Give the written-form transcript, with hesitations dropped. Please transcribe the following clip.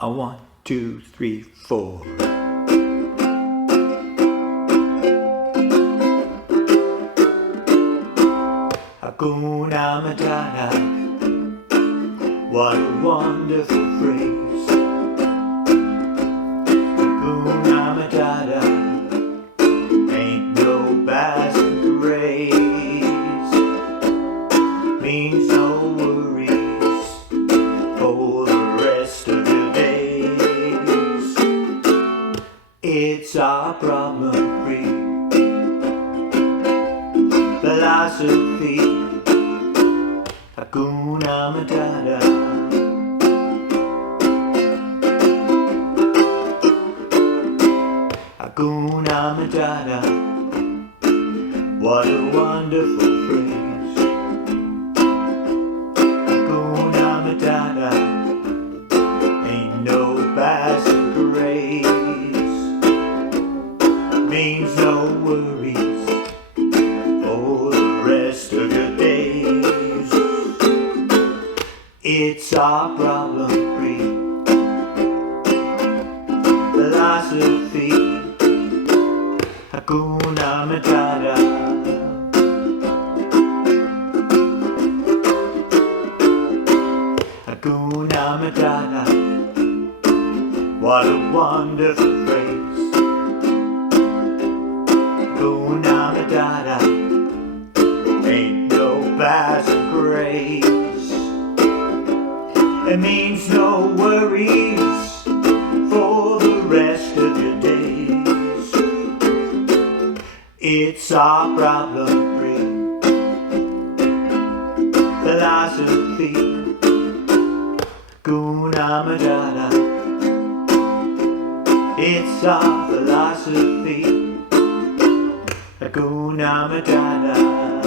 A 1, 2, 3, 4. Hakuna Matata, what a wonderful phrase. Hakuna Matata, ain't no passing craze. Means no worries for the rest of your days. It's our problem-free philosophy. Hakuna Matata. Hakuna Matata. What a wonderful phrase. Hakuna Matata. Ain't no passing craze. Means no worries for the rest of your days. It's our problem-free philosophy. Hakuna Matata. Hakuna Matata. What a wonderful phrase. Hakuna Matata. Ain't no passing craze. It means no worries for the rest of your days. It's our problem-free philosophy. Hakuna Matata. It's our philosophy. Hakuna Matata.